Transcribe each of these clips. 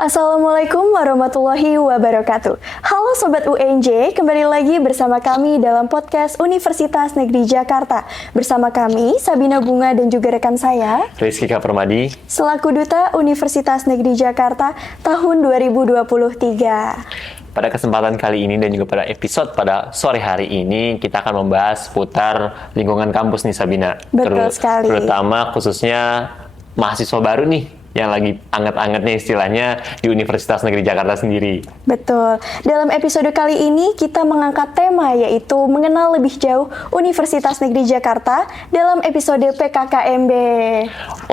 Assalamualaikum warahmatullahi wabarakatuh. Halo Sobat UNJ, kembali lagi bersama kami dalam podcast Universitas Negeri Jakarta. Bersama kami, Sabina Bunga dan juga rekan saya, Rizky K. Permadi, selaku Duta Universitas Negeri Jakarta tahun 2023. Pada kesempatan kali ini dan juga pada episode pada sore hari ini, kita akan membahas seputar lingkungan kampus nih Sabina. Betul sekali. Terutama khususnya mahasiswa baru nih, yang lagi anget-angetnya istilahnya di Universitas Negeri Jakarta sendiri. Betul. Dalam episode kali ini kita mengangkat tema yaitu mengenal lebih jauh Universitas Negeri Jakarta dalam episode PKKMB.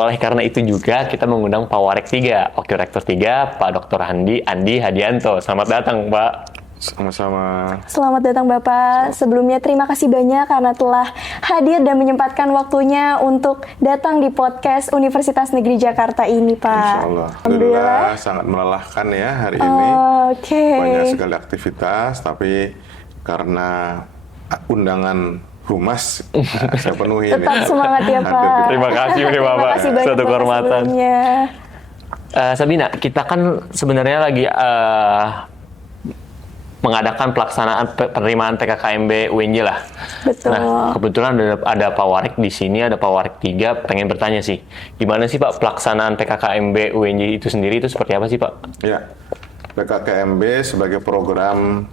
Oleh karena itu juga kita mengundang Pak Warek 3, Wakil Rektor 3, Pak Dr. Andi Hadianto. Selamat datang, Pak. Sama-sama. Selamat datang Bapak. Sebelumnya terima kasih banyak karena telah hadir dan menyempatkan waktunya untuk datang di podcast Universitas Negeri Jakarta ini, Pak. Insya Allah. Alhamdulillah sangat melelahkan ya hari ini. Oke. Banyak sekali aktivitas, tapi karena undangan Humas saya penuhi. Tetap semangat ya, Pak. Terima kasih udah Bapak. Terima kasih banyak Suatu Bapak kehormatan. sebelumnya. Sabina, kita kan sebenarnya lagi mengadakan pelaksanaan penerimaan PKKMB UNJ lah. Betul. Nah, kebetulan ada Pak Warek di sini, ada Pak Warek 3, pengen bertanya sih, gimana sih Pak pelaksanaan PKKMB UNJ itu sendiri itu seperti apa sih Pak? Ya, PKKMB sebagai program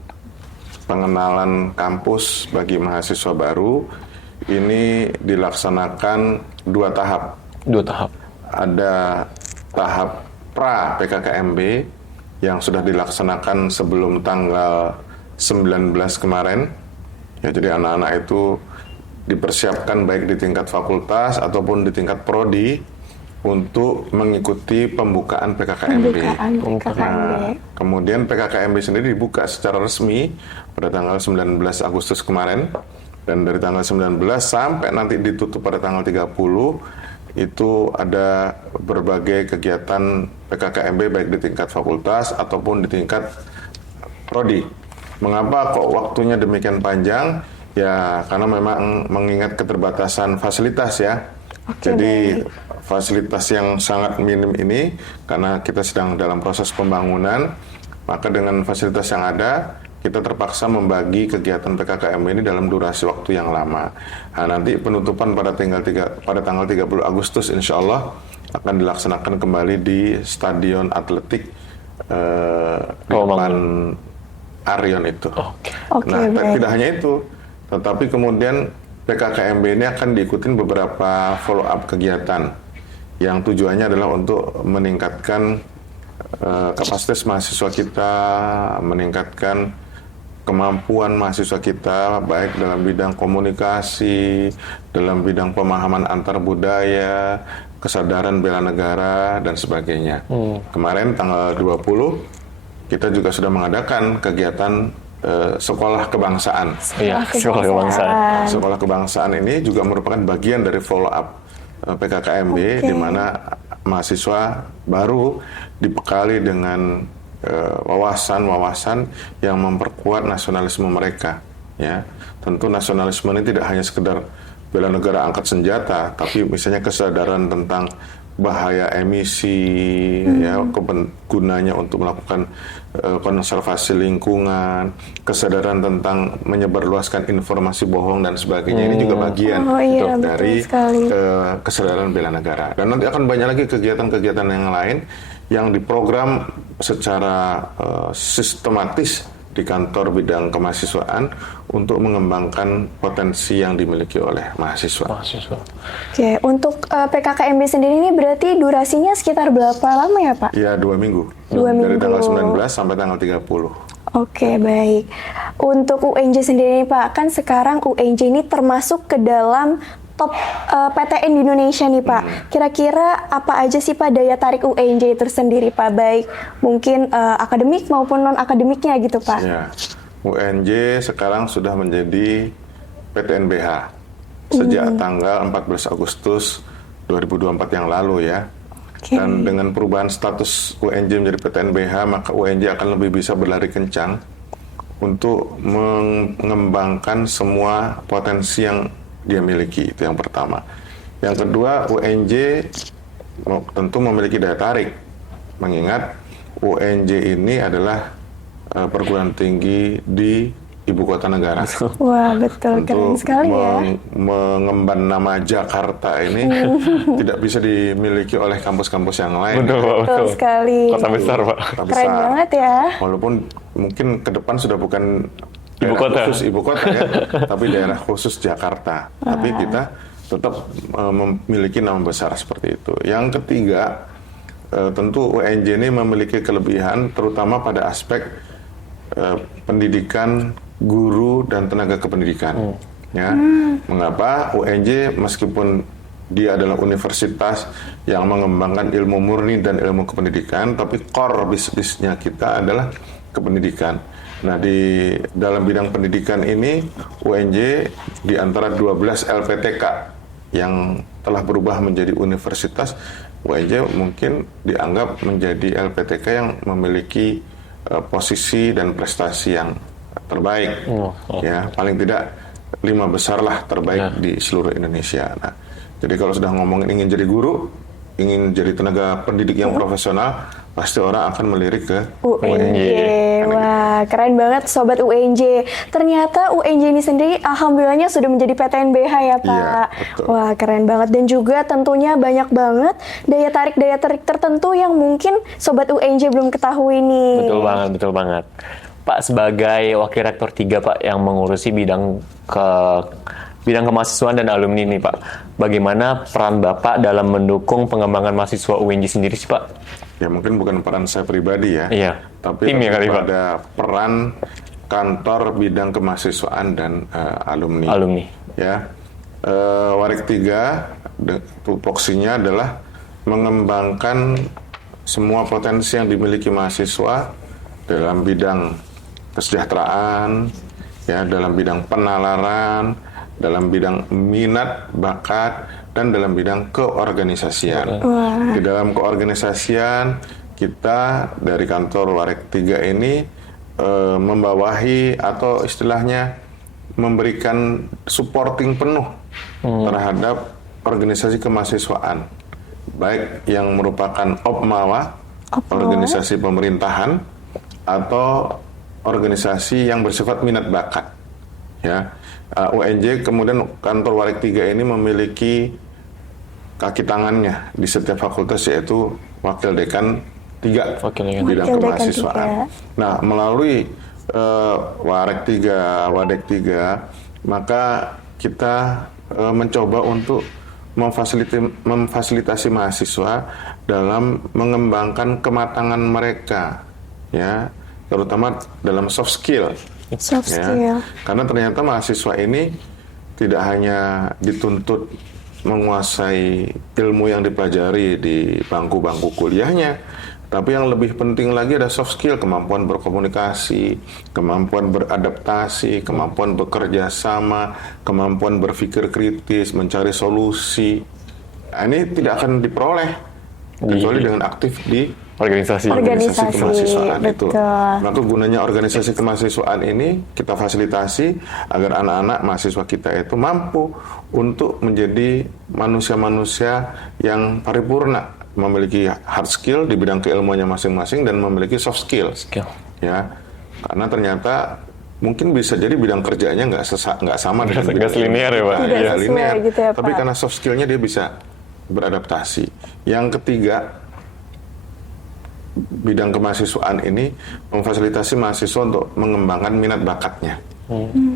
pengenalan kampus bagi mahasiswa baru ini dilaksanakan 2 tahap. 2 tahap. Ada tahap pra PKKMB yang sudah dilaksanakan sebelum tanggal 19 kemarin. Ya, jadi anak-anak itu dipersiapkan baik di tingkat fakultas ataupun di tingkat prodi untuk mengikuti pembukaan PKKMB. Nah, kemudian PKKMB sendiri dibuka secara resmi pada tanggal 19 Agustus kemarin, dan dari tanggal 19 sampai nanti ditutup pada tanggal 30 itu ada berbagai kegiatan PKKMB baik di tingkat fakultas ataupun di tingkat prodi. Mengapa kok waktunya demikian panjang? Ya karena memang mengingat keterbatasan fasilitas ya. Jadi fasilitas yang sangat minim ini karena kita sedang dalam proses pembangunan, maka dengan fasilitas yang ada kita terpaksa membagi kegiatan PKKMB ini dalam durasi waktu yang lama. Nah, nanti penutupan pada tanggal 30 Agustus insya Allah akan dilaksanakan kembali di Stadion Atletik di depan Arion itu. Nah, tidak hanya itu, tetapi kemudian PKKMB ini akan diikuti beberapa follow up kegiatan yang tujuannya adalah untuk meningkatkan kapasitas mahasiswa kita, meningkatkan kemampuan mahasiswa kita baik dalam bidang komunikasi, dalam bidang pemahaman antar budaya, kesadaran bela negara dan sebagainya. Kemarin tanggal 20 kita juga sudah mengadakan kegiatan sekolah kebangsaan. Sekolah kebangsaan. Sekolah kebangsaan ini juga merupakan bagian dari follow up PKKMB di mana mahasiswa baru dibekali dengan wawasan-wawasan yang memperkuat nasionalisme mereka. Ya, tentu nasionalisme ini tidak hanya sekedar bela negara angkat senjata, tapi misalnya kesadaran tentang bahaya emisi, ya, gunanya untuk melakukan konservasi lingkungan, kesadaran tentang menyebarluaskan informasi bohong dan sebagainya. Ini juga bagian dari kesadaran bela negara. Dan nanti akan banyak lagi kegiatan-kegiatan yang lain yang diprogram secara sistematis di kantor bidang kemahasiswaan untuk mengembangkan potensi yang dimiliki oleh mahasiswa. Oke, untuk PKKMB sendiri ini berarti durasinya sekitar berapa lama ya Pak? Ya, 2 minggu. Dari tanggal 19 sampai tanggal 30. Oke, baik. Untuk UNJ sendiri Pak, kan sekarang UNJ ini termasuk ke dalam top PTN di Indonesia nih Pak. Kira-kira apa aja sih Pak daya tarik UNJ itu sendiri Pak? Baik mungkin akademik maupun non-akademiknya gitu Pak. Ya, UNJ sekarang sudah menjadi PTNBH sejak tanggal 14 Agustus 2024 yang lalu ya. Dan dengan perubahan status UNJ menjadi PTNBH, maka UNJ akan lebih bisa berlari kencang untuk mengembangkan semua potensi yang dia miliki. Itu yang pertama. Yang kedua, UNJ tentu memiliki daya tarik, mengingat UNJ ini adalah perguruan tinggi di ibu kota negara. Wah, betul, keren sekali ya. Mengemban nama Jakarta ini tidak bisa dimiliki oleh kampus-kampus yang lain. Betul sekali. Kota besar, Pak. Kota Keren besar. banget ya. Walaupun mungkin ke depan sudah bukan Ibu daerah kota. khusus ibu kota ya, tapi daerah khusus Jakarta. Tapi kita tetap memiliki nama besar seperti itu. Yang ketiga, tentu UNJ ini memiliki kelebihan terutama pada aspek pendidikan guru dan tenaga kependidikan. Ya, mengapa UNJ meskipun dia adalah universitas yang mengembangkan ilmu murni dan ilmu kependidikan, tapi core bisnisnya kita adalah kependidikan. Nah, di dalam bidang pendidikan ini UNJ di antara 12 LPTK yang telah berubah menjadi universitas, UNJ mungkin dianggap menjadi LPTK yang memiliki posisi dan prestasi yang terbaik. Ya, paling tidak 5 besar lah terbaik di seluruh Indonesia. Nah, jadi kalau sudah ngomongin ingin jadi guru, ingin jadi tenaga pendidik yang profesional, pasti orang akan melirik ke UNJ. Wah, keren banget Sobat UNJ. Ternyata UNJ ini sendiri alhamdulillahnya sudah menjadi PTNBH ya Pak. Iya, betul. Wah, keren banget. Dan juga tentunya banyak banget daya tarik tertentu yang mungkin Sobat UNJ belum ketahui nih. Betul banget. Pak, sebagai Wakil Rektor 3 Pak yang mengurusi bidang kemahasiswaan dan alumni nih Pak, bagaimana peran Bapak dalam mendukung pengembangan mahasiswa UNJ sendiri sih Pak? Ya mungkin bukan peran saya pribadi ya, Iya. tapi Tim ya kali, Pak. ada peran kantor bidang kemahasiswaan dan alumni. Ya, Warik 3 tupoksinya adalah mengembangkan semua potensi yang dimiliki mahasiswa dalam bidang kesejahteraan, ya, dalam bidang penalaran, dalam bidang minat, bakat, dan dalam bidang keorganisasian. Di dalam keorganisasian, kita dari kantor Warik 3 ini membawahi atau istilahnya memberikan supporting penuh terhadap organisasi kemahasiswaan, baik yang merupakan OPMAWA, organisasi pemerintahan, atau organisasi yang bersifat minat bakat. Ya, UNJ kemudian kantor Warik 3 ini memiliki kaki tangannya di setiap fakultas, yaitu wakil dekan 3 bidang kemahasiswaan. Nah, melalui Warik 3, Wadek 3, maka kita mencoba untuk memfasilitasi mahasiswa dalam mengembangkan kematangan mereka, ya, terutama dalam soft skill. Ya, karena ternyata mahasiswa ini tidak hanya dituntut menguasai ilmu yang dipelajari di bangku-bangku kuliahnya, tapi yang lebih penting lagi ada soft skill, kemampuan berkomunikasi, kemampuan beradaptasi, kemampuan bekerja sama, kemampuan berpikir kritis, mencari solusi. Nah, ini tidak akan diperoleh kecuali dengan aktif di organisasi kemahasiswaan itu. Maka gunanya organisasi kemahasiswaan ini kita fasilitasi agar anak-anak mahasiswa kita itu mampu untuk menjadi manusia-manusia yang paripurna, memiliki hard skill di bidang keilmuannya masing-masing dan memiliki soft skill. Ya, karena ternyata mungkin bisa jadi bidang kerjanya nggak sama dengan bidang linear ya Pak. Tidak linear, gitu ya, tapi Pak. karena soft skillnya dia bisa beradaptasi. Yang ketiga, bidang kemahasiswaan ini memfasilitasi mahasiswa untuk mengembangkan minat bakatnya.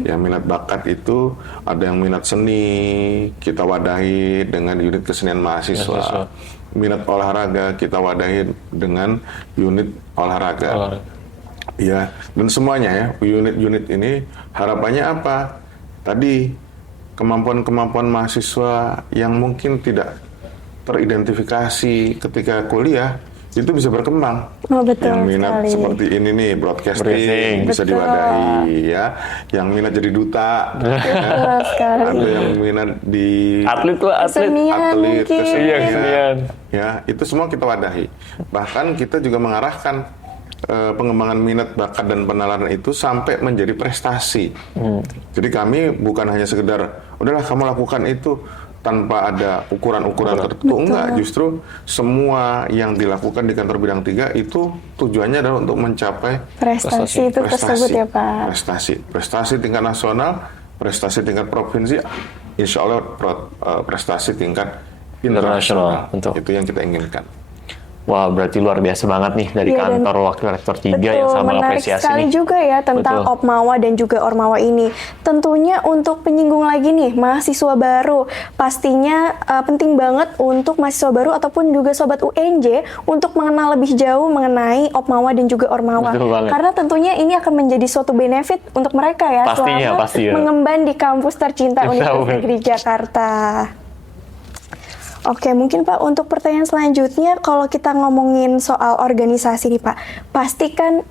Ya, minat bakat itu ada yang minat seni, kita wadahi dengan unit kesenian mahasiswa. Minat olahraga kita wadahi dengan unit olahraga. Ya, dan semuanya ya, unit-unit ini harapannya apa? Tadi kemampuan-kemampuan mahasiswa yang mungkin tidak teridentifikasi ketika kuliah itu bisa berkembang. Betul yang minat sekali. seperti ini nih, broadcasting bisa diwadahi ya. Yang minat jadi duta, ya. Ada yang minat di Kesenian, kesenian. Ya, itu semua kita wadahi. Bahkan kita juga mengarahkan pengembangan minat, bakat, dan penalaran itu sampai menjadi prestasi. Jadi kami bukan hanya sekedar, udahlah kamu lakukan itu, tanpa ada ukuran-ukuran tertentu. Enggak, justru semua yang dilakukan di kantor bidang 3 itu tujuannya adalah untuk mencapai Prestasi itu tersebut ya Pak. prestasi tingkat nasional, prestasi tingkat provinsi, insya Allah prestasi tingkat internasional. Internasional, Itu yang kita inginkan. Wah, berarti luar biasa banget nih dari Iya, dan- kantor Wakil Rektor 3 Betul, yang sama menarik apresiasi sekali nih. juga ya tentang Betul. Opmawa dan juga Ormawa ini. Tentunya untuk penyinggung lagi nih, mahasiswa baru. Pastinya penting banget untuk mahasiswa baru ataupun juga Sobat UNJ untuk mengenal lebih jauh mengenai Opmawa dan juga Ormawa. Betul banget. Karena tentunya ini akan menjadi suatu benefit untuk mereka ya Pastinya, selama pasti ya. mengemban di kampus tercinta Betul. Universitas Negeri Jakarta. Oke, mungkin Pak untuk pertanyaan selanjutnya, kalau kita ngomongin soal organisasi nih Pak, pasti kan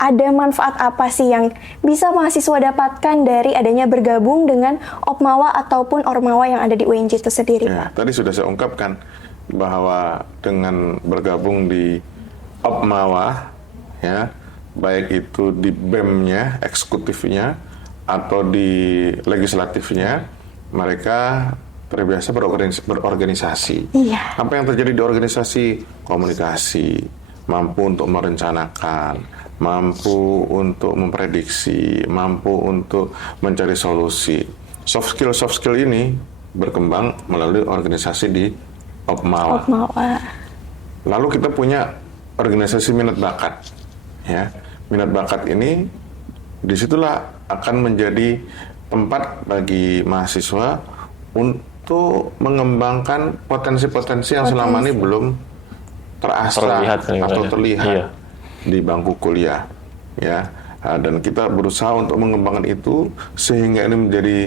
ada manfaat apa sih yang bisa mahasiswa dapatkan dari adanya bergabung dengan Opmawa ataupun Ormawa yang ada di UNJ itu sendiri Pak? Ya, tadi sudah saya ungkapkan bahwa dengan bergabung di Opmawa, ya, baik itu di BEM-nya, eksekutifnya, atau di legislatifnya, mereka terbiasa berorganisasi. Iya. Apa yang terjadi di organisasi? Komunikasi, mampu untuk merencanakan, mampu untuk memprediksi, mampu untuk mencari solusi. Soft skill ini berkembang melalui organisasi di Opmawa. Opmawa. Lalu kita punya organisasi minat bakat. Ya, minat bakat ini disitulah akan menjadi tempat bagi mahasiswa untuk mengembangkan potensi-potensi yang selama ini belum terasa atau terlihat Iya. di bangku kuliah, ya. Dan kita berusaha untuk mengembangkan itu sehingga ini menjadi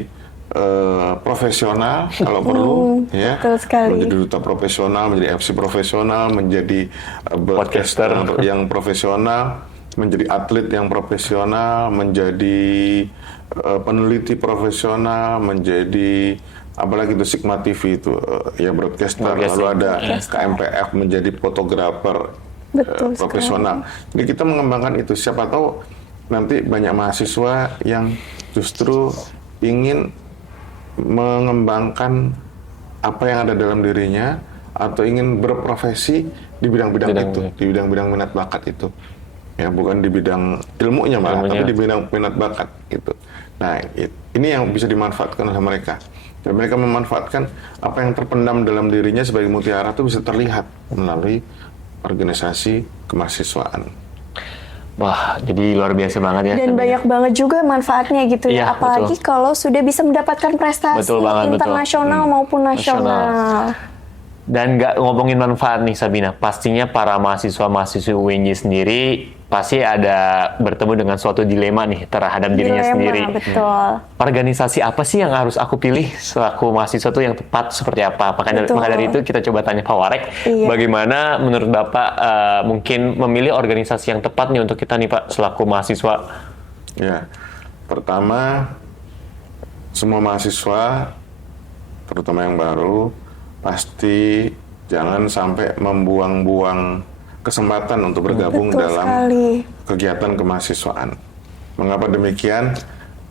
profesional kalau perlu, ya. betul sekali. Menjadi duta profesional, menjadi MC profesional, menjadi broadcaster yang profesional, menjadi atlet yang profesional, menjadi peneliti profesional, menjadi apalagi itu Sigma TV itu ya broadcaster, lalu ada KMPF menjadi fotografer Betul profesional. Jadi kita mengembangkan itu, siapa tahu nanti banyak mahasiswa yang justru ingin mengembangkan apa yang ada dalam dirinya atau ingin berprofesi di bidang-bidang itu, di bidang-bidang minat bakat itu. Ya, bukan di bidang ilmunya malah, tapi di bidang minat bakat gitu. Nah, ini yang bisa dimanfaatkan oleh mereka. Dan mereka memanfaatkan apa yang terpendam dalam dirinya sebagai mutiara itu bisa terlihat melalui organisasi kemahasiswaan. Wah, jadi luar biasa banget ya. Dan banyak banget juga manfaatnya gitu ya, Iya, apalagi kalau sudah bisa mendapatkan prestasi Betul banget, internasional maupun nasional. Dan nggak ngomongin manfaat nih Sabina, pastinya para mahasiswa-mahasiswa UNJ sendiri pasti ada bertemu dengan suatu dilema nih terhadap dirinya sendiri. Betul. Organisasi apa sih yang harus aku pilih selaku mahasiswa tuh yang tepat seperti apa? Maka dari itu kita coba tanya Pak Warek, bagaimana menurut Bapak mungkin memilih organisasi yang tepat nih untuk kita nih Pak selaku mahasiswa? Ya, pertama semua mahasiswa, terutama yang baru, pasti jangan sampai membuang-buang kesempatan untuk bergabung dalam kegiatan kemahasiswaan. Mengapa demikian?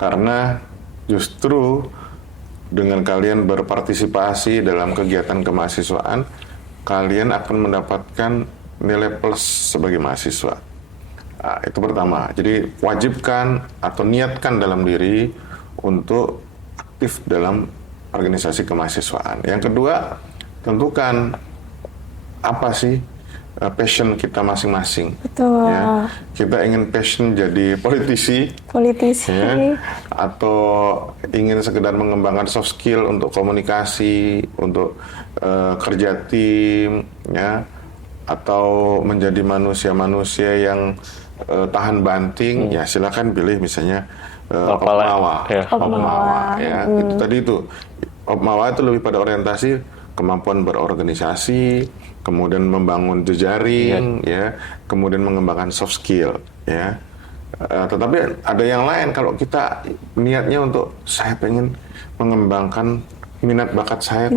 Karena justru dengan kalian berpartisipasi dalam kegiatan kemahasiswaan, kalian akan mendapatkan nilai plus sebagai mahasiswa. Nah, itu pertama. Jadi wajibkan atau niatkan dalam diri untuk aktif dalam organisasi kemahasiswaan. Yang kedua, tentukan apa sih passion kita masing-masing. Betul. Ya, kita ingin passion jadi politisi, ya, atau ingin sekedar mengembangkan soft skill untuk komunikasi, untuk kerja tim, ya, atau menjadi manusia-manusia yang tahan banting, ya silakan pilih misalnya Opmawa, ya, itu tadi itu. Opmawa itu lebih pada orientasi kemampuan berorganisasi, kemudian membangun jejaring, ya, kemudian mengembangkan soft skill, ya. Tetapi ada yang lain, kalau kita niatnya untuk saya pengen mengembangkan minat bakat saya,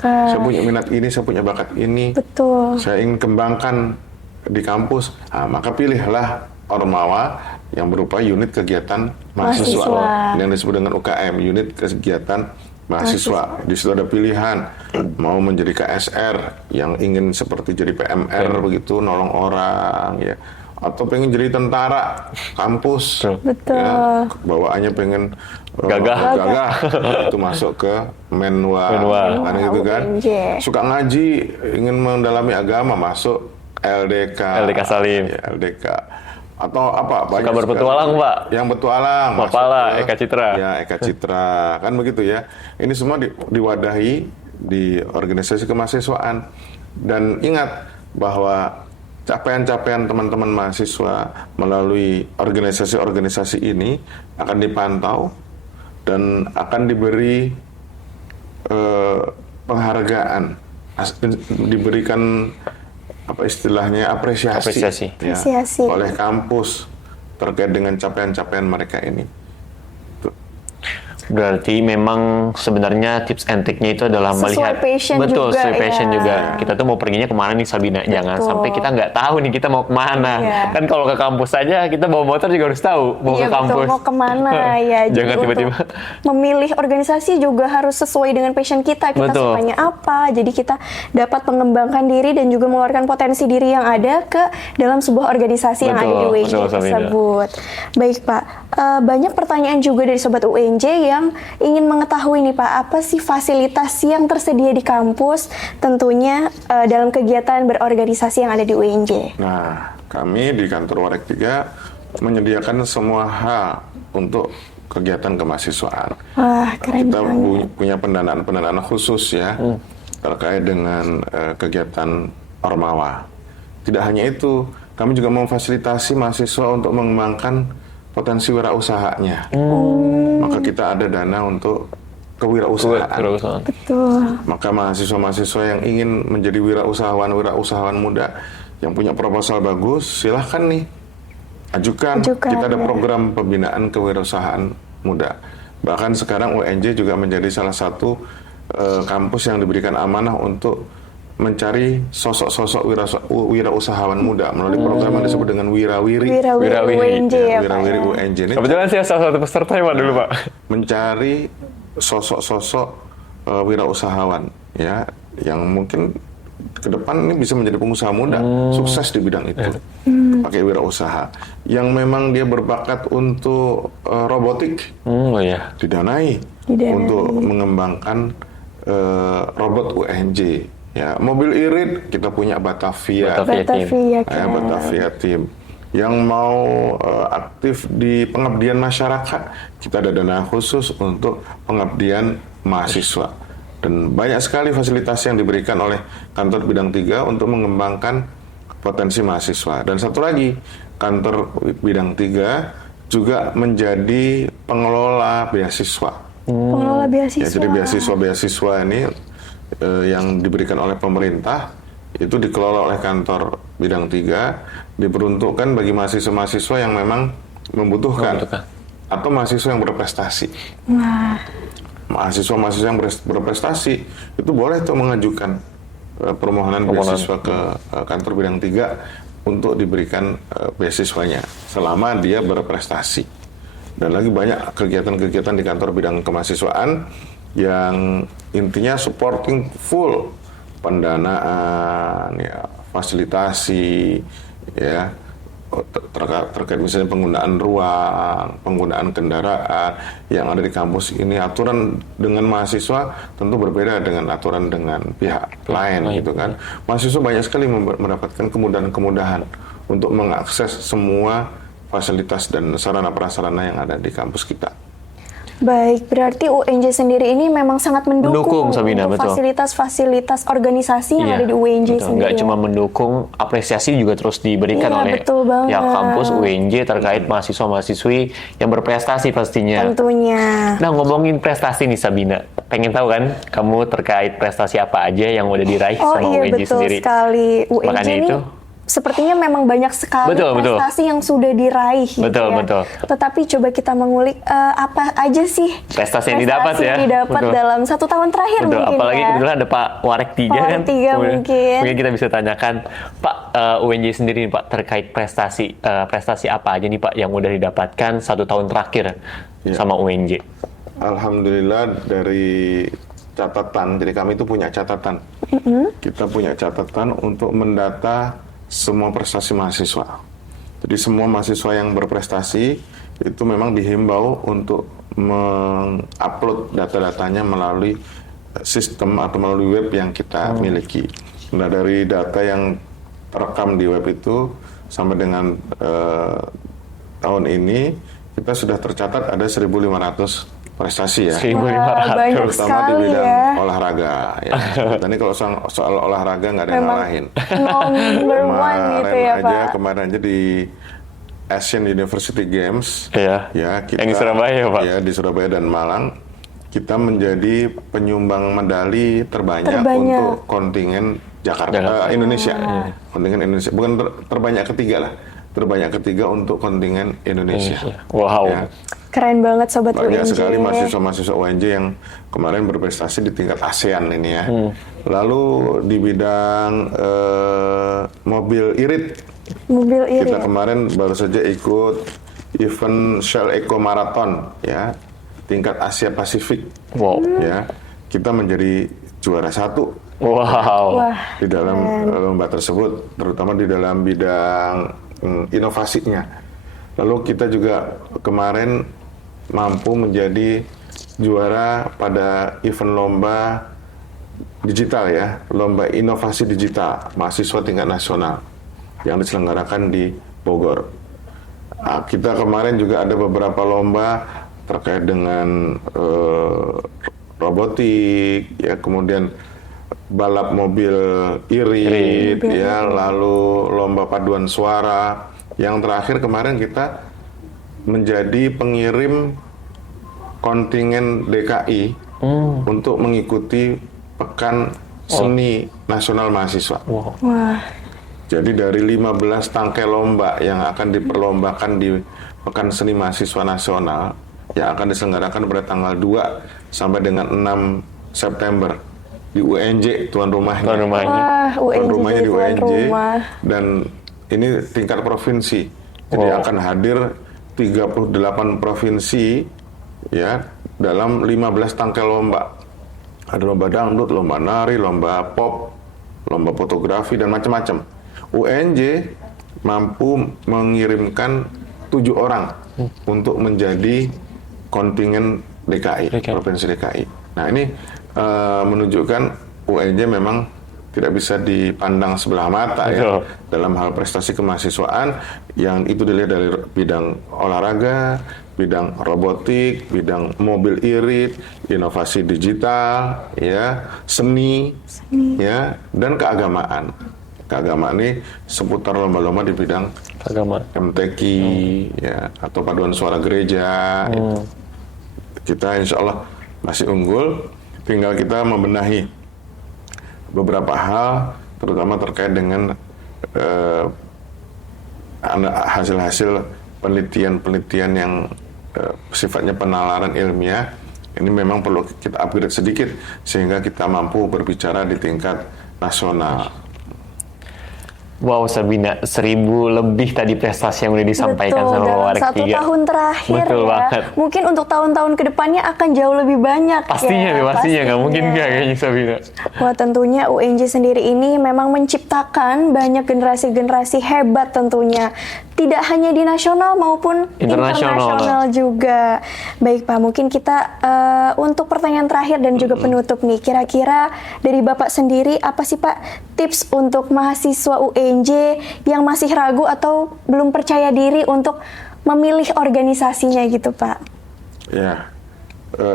saya punya minat ini, saya punya bakat ini, saya ingin kembangkan di kampus, maka pilihlah Ormawa yang berupa unit kegiatan mahasiswa yang disebut dengan UKM, unit kegiatan mahasiswa. Di situ ada pilihan mau menjadi KSR yang ingin seperti jadi PMR begitu, nolong orang ya, atau pengen jadi tentara kampus. Betul. Ya, bawaannya pengen gagah. Itu masuk ke Menwa. Kan gitu kan. UNJ. Suka ngaji, ingin mendalami agama, masuk LDK. LDK Salim. Ya, LDK. Atau apa? Suka berpetualang, Pak. Yang petualang. Mapala, Eka Citra. Ya, Eka Citra. Kan begitu ya. Ini semua diwadahi di organisasi kemahasiswaan. Dan ingat bahwa capaian-capaian teman-teman mahasiswa melalui organisasi-organisasi ini akan dipantau dan akan diberi penghargaan, diberikan apa istilahnya apresiasi. Ya, oleh kampus terkait dengan capaian-capaian mereka ini. Berarti memang sebenarnya tips and trick-nya itu adalah sesuai melihat passion betul juga, sesuai passion ya. juga. Kita tuh mau perginya kemana nih Sabina? Jangan sampai kita nggak tahu nih kita mau kemana. Kan kalau ke kampus saja kita bawa motor juga harus tahu mau ke kampus. Betul, mau kemana ya. Jangan Jadi tiba-tiba memilih organisasi juga harus sesuai dengan passion kita. Kita sukanya apa? Jadi kita dapat mengembangkan diri dan juga mengeluarkan potensi diri yang ada ke dalam sebuah organisasi yang ada di UNJ tersebut. Baik Pak, banyak pertanyaan juga dari sobat UNJ yang ingin mengetahui nih Pak, apa sih fasilitas yang tersedia di kampus tentunya dalam kegiatan berorganisasi yang ada di UNJ? Nah, kami di kantor Warek 3 menyediakan semua hal untuk kegiatan kemahasiswaan. Wah, keren Kita banget. punya pendanaan khusus ya terkait dengan kegiatan Ormawa. Tidak hanya itu, kami juga memfasilitasi mahasiswa untuk mengembangkan potensi wirausahanya. Maka kita ada dana untuk kewirausahaan. Betul. Maka mahasiswa-mahasiswa yang ingin menjadi wirausahawan muda yang punya proposal bagus, silahkan nih ajukan. Kita ada program pembinaan kewirausahaan muda. Bahkan sekarang UNJ juga menjadi salah satu kampus yang diberikan amanah untuk mencari sosok-sosok wirausahawan muda melalui program yang disebut dengan Wirawiri. Wirawiri UNJ ya Pak. Wirawiri UNJ ini kebetulan saya salah satu peserta ya Pak dulu Pak. Mencari sosok-sosok wirausahawan ya yang mungkin ke depan ini bisa menjadi pengusaha muda sukses di bidang itu. Pakai wirausaha yang memang dia berbakat untuk robotik. Didanai untuk mengembangkan robot UNJ. Ya, mobil irit kita punya Batavia Team. Yang mau aktif di pengabdian masyarakat, kita ada dana khusus untuk pengabdian mahasiswa. Dan banyak sekali fasilitas yang diberikan oleh kantor bidang 3 untuk mengembangkan potensi mahasiswa. Dan satu lagi, kantor bidang 3 juga menjadi pengelola beasiswa. Pengelola beasiswa. Ya, jadi beasiswa ini yang diberikan oleh pemerintah itu dikelola oleh kantor bidang 3, diperuntukkan bagi mahasiswa-mahasiswa yang memang membutuhkan atau mahasiswa yang berprestasi. Mahasiswa-mahasiswa yang berprestasi itu boleh tuh mengajukan permohonan beasiswa ke kantor bidang 3 untuk diberikan beasiswanya selama dia berprestasi. Dan lagi banyak kegiatan-kegiatan di kantor bidang kemahasiswaan yang intinya supporting full pendanaan, ya, fasilitasi, ya, terkait misalnya penggunaan ruang, penggunaan kendaraan yang ada di kampus ini. Aturan dengan mahasiswa tentu berbeda dengan aturan dengan pihak lain, gitu kan. Mahasiswa banyak sekali mendapatkan kemudahan-kemudahan untuk mengakses semua fasilitas dan sarana prasarana yang ada di kampus kita. Baik, berarti UNJ sendiri ini memang sangat mendukung Sabina, untuk fasilitas-fasilitas organisasi yang ada di UNJ sendiri. Nggak cuma mendukung, apresiasi juga terus diberikan oleh pihak kampus UNJ terkait mahasiswa-mahasiswi yang berprestasi pastinya. Tentunya. Nah, ngomongin prestasi nih Sabina, pengen tahu kan kamu terkait prestasi apa aja yang udah diraih sama UNJ sendiri? Oh iya, betul sekali. UNJ Makanya ini itu sepertinya memang banyak sekali prestasi yang sudah diraih. Betul. Tetapi coba kita mengulik apa aja sih prestasi yang didapat ya. Dalam 1 tahun terakhir mungkin. Apalagi kebetulan ada Pak Warek 3 kan. Mungkin kita bisa tanyakan Pak, UNJ sendiri nih Pak terkait prestasi apa aja nih Pak yang udah didapatkan 1 tahun terakhir sama UNJ. Alhamdulillah dari catatan, jadi kami itu punya catatan. Kita punya catatan untuk mendata semua prestasi mahasiswa. Jadi semua mahasiswa yang berprestasi itu memang dihimbau untuk mengupload data-datanya melalui sistem atau melalui web yang kita miliki. Nah, dari data yang terekam di web itu sampai dengan tahun ini kita sudah tercatat ada 1.500 prestasi ya. 1.500. Banyak Terutama di sekali bidang ya. olahraga. Ya. Dan ini kalau soal olahraga nggak ada yang Memang ngalahin. Number one gitu ya Pak. Kemarin aja di Asian University Games, Iya. ya kita Yang di Surabaya, Pak. ya di Surabaya dan Malang, kita menjadi penyumbang medali terbanyak untuk kontingen Jakarta. Indonesia. Kontingen Indonesia, bukan terbanyak ketiga lah, terbanyak ketiga untuk kontingen Indonesia. Wow. Ya. Keren banget Sobat Banyak UNJ. sekali mahasiswa-mahasiswa UNJ yang kemarin berprestasi di tingkat ASEAN ini ya. Lalu di bidang mobil irit, Mobil irit. kita kemarin baru saja ikut event Shell Eco Marathon ya, tingkat Asia Pasifik. Wow. Ya, kita menjadi juara 1 Wow. Wah, di dalam lomba tersebut, terutama di dalam bidang inovasinya. Lalu kita juga kemarin mampu menjadi juara pada event lomba digital ya, lomba inovasi digital mahasiswa tingkat nasional yang diselenggarakan di Bogor. Nah, kita kemarin juga ada beberapa lomba terkait dengan robotik, ya, kemudian balap mobil irit, ya, lalu lomba paduan suara. Yang terakhir kemarin kita menjadi pengirim kontingen DKI untuk mengikuti Pekan Seni Nasional Mahasiswa. wah, Jadi dari 15 tangkai lomba yang akan diperlombakan di Pekan Seni Mahasiswa Nasional yang akan diselenggarakan pada tanggal 2 sampai dengan 6 September di UNJ, tuan rumahnya. Tuan rumahnya. wah, Tuan UNJ rumahnya jadi di tuan UNJ. rumah. Dan ini tingkat provinsi. Jadi akan hadir 38 provinsi ya dalam 15 tangkai lomba. Ada lomba dangdut, lomba nari, lomba pop, lomba fotografi dan macam-macam. UNJ mampu mengirimkan 7 orang untuk menjadi kontingen DKI, Provinsi DKI. Nah, ini menunjukkan UNJ memang tidak bisa dipandang sebelah mata ya dalam hal prestasi kemahasiswaan yang itu dilihat dari bidang olahraga, bidang robotik, bidang mobil irit, inovasi digital, ya, seni, ya, dan keagamaan. Keagamaan ini seputar lomba-lomba di bidang Agama. MTQ, ya, atau paduan suara gereja. Kita insya Allah masih unggul, tinggal kita membenahi beberapa hal, terutama terkait dengan hasil-hasil penelitian-penelitian yang sifatnya penalaran ilmiah. Ini memang perlu kita upgrade sedikit sehingga kita mampu berbicara di tingkat nasional. Wow, Sabina, 1.000 lebih tadi prestasi yang udah disampaikan sama dalam Warek 1 tahun terakhir. Betul ya. banget. Mungkin untuk tahun-tahun kedepannya akan jauh lebih banyak. Pastinya, ya. pastinya nggak mungkin nggak kayaknya Sabina. Wah, tentunya UNJ sendiri ini memang menciptakan banyak generasi-generasi hebat tentunya. Tidak hanya di nasional maupun internasional juga. Baik Pak, mungkin kita untuk pertanyaan terakhir dan juga penutup nih. Kira-kira dari Bapak sendiri apa sih Pak tips untuk mahasiswa UNJ yang masih ragu atau belum percaya diri untuk memilih organisasinya gitu Pak? Ya,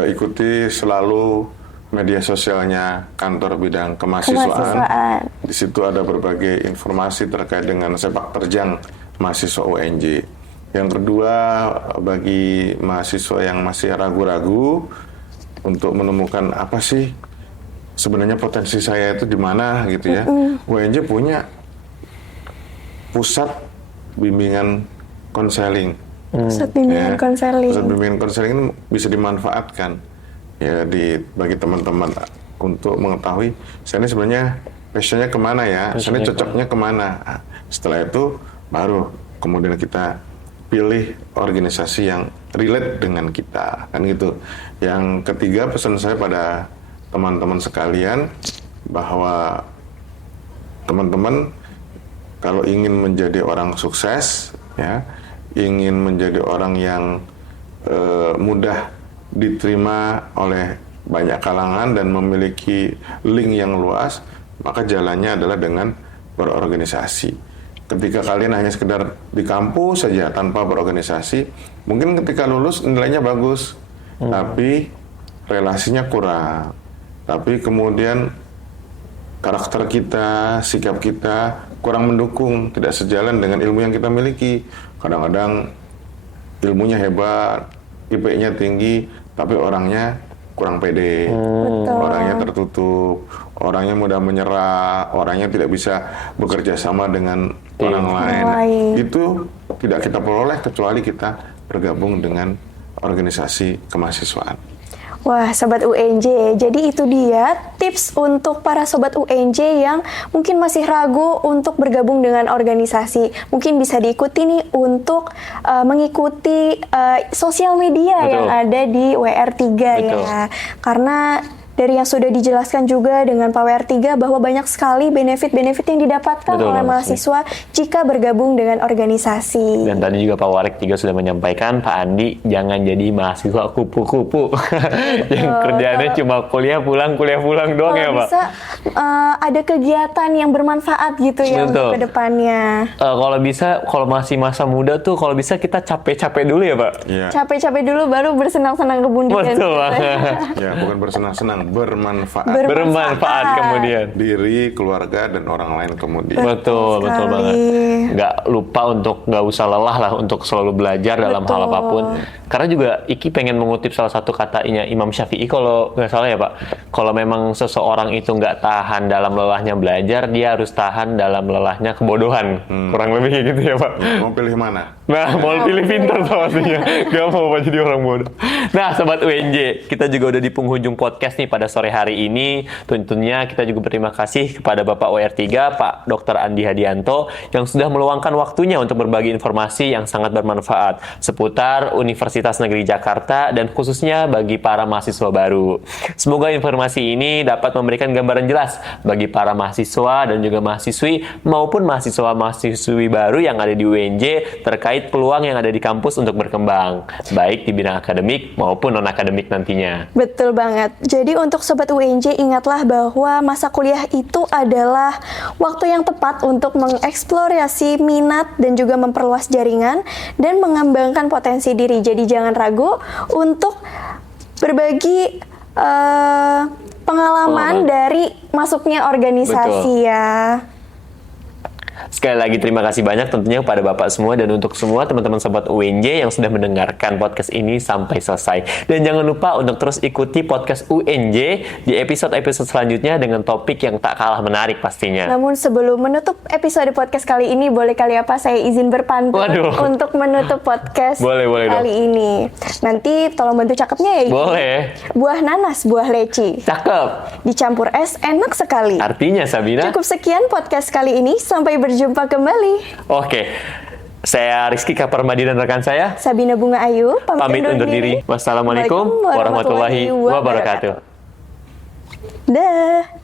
ikuti selalu media sosialnya kantor bidang kemahasiswaan. Di situ ada berbagai informasi terkait dengan sepak terjang mahasiswa UNJ. Yang kedua, bagi mahasiswa yang masih ragu-ragu untuk menemukan apa sih sebenarnya potensi saya itu di mana gitu ya. UNJ punya pusat bimbingan konseling. Pusat bimbingan konseling. Pusat bimbingan konseling ini bisa dimanfaatkan ya bagi teman-teman untuk mengetahui saya ini sebenarnya passionnya kemana ya, saya ini cocoknya kemana. Setelah itu baru kemudian kita pilih organisasi yang relate dengan kita, kan gitu. Yang ketiga, pesan saya pada teman-teman sekalian bahwa teman-teman kalau ingin menjadi orang sukses, ya, ingin menjadi orang yang mudah diterima oleh banyak kalangan dan memiliki link yang luas, maka jalannya adalah dengan berorganisasi. Ketika kalian hanya sekedar di kampus saja tanpa berorganisasi, mungkin ketika lulus nilainya bagus, tapi relasinya kurang. Tapi kemudian karakter kita, sikap kita kurang mendukung, tidak sejalan dengan ilmu yang kita miliki. Kadang-kadang ilmunya hebat, IP-nya tinggi, tapi orangnya kurang pede, orangnya tertutup, orangnya mudah menyerah, orangnya tidak bisa bekerja sama dengan orang lain. Itu tidak kita peroleh kecuali kita bergabung dengan organisasi kemahasiswaan. Wah, Sobat UNJ, jadi itu dia tips untuk para Sobat UNJ yang mungkin masih ragu untuk bergabung dengan organisasi. Mungkin bisa diikuti nih untuk mengikuti sosial media yang ada di WR3 ya. Karena dari yang sudah dijelaskan juga dengan Pak WR3 bahwa banyak sekali benefit-benefit yang didapatkan oleh mahasiswa jika bergabung dengan organisasi. Dan tadi juga Pak WR3 sudah menyampaikan, Pak Andi jangan jadi mahasiswa kupu-kupu yang kerjaannya cuma kuliah pulang doang ya Pak. Bisa ada kegiatan yang bermanfaat gitu ya untuk kedepannya. Kalau bisa, kalau masih masa muda tuh kalau bisa kita capek-capek dulu ya Pak. Capek-capek dulu baru bersenang-senang kemudian. Betul banget. Ya, bukan bersenang-senang, bermanfaat kemudian diri, keluarga, dan orang lain kemudian. Betul banget. Nggak lupa untuk nggak usah lelah lah untuk selalu belajar dalam hal apapun. Karena juga Iki pengen mengutip salah satu katanya Imam Syafi'i kalau nggak salah ya Pak. Kalau memang seseorang itu nggak tahan dalam lelahnya belajar, dia harus tahan dalam lelahnya kebodohan. Kurang lebih gitu ya Pak. Mau pilih mana? Nah, mau pilih pintar pastinya. Gak mau jadi orang bodoh. Nah, Sobat UNJ, kita juga udah di penghujung podcast nih pada sore hari ini. Tentunya kita juga berterima kasih kepada Bapak WR3, Pak Dr. Andi Hadianto, yang sudah meluangkan waktunya untuk berbagi informasi yang sangat bermanfaat seputar Universitas Negeri Jakarta dan khususnya bagi para mahasiswa baru. Semoga informasi ini dapat memberikan gambaran jelas bagi para mahasiswa dan juga mahasiswi maupun mahasiswa-mahasiswi baru yang ada di UNJ terkait peluang yang ada di kampus untuk berkembang, baik di bidang akademik maupun non-akademik nantinya. Betul banget. Jadi untuk Sobat UNJ, ingatlah bahwa masa kuliah itu adalah waktu yang tepat untuk mengeksplorasi minat dan juga memperluas jaringan dan mengembangkan potensi diri. Jadi jangan ragu untuk berbagi pengalaman dari masuknya organisasi. Betul. Ya. Sekali lagi terima kasih banyak tentunya kepada Bapak semua dan untuk semua teman-teman Sobat UNJ yang sudah mendengarkan podcast ini sampai selesai. Dan jangan lupa untuk terus ikuti podcast UNJ di episode-episode selanjutnya dengan topik yang tak kalah menarik pastinya. Namun sebelum menutup episode podcast kali ini, boleh kali apa saya izin berpantun untuk menutup podcast kali ini. Nanti tolong bantu cakepnya ya. Boleh. Buah nanas, buah leci. Cakep. Dicampur es, enak sekali. Artinya Sabina. Cukup sekian podcast kali ini, sampai berjumpa kembali. Oke. Saya Rizky Kaparmadi dan rekan saya Sabina Bunga Ayu pamit undur diri. Wassalamualaikum warahmatullahi wabarakatuh. Dah.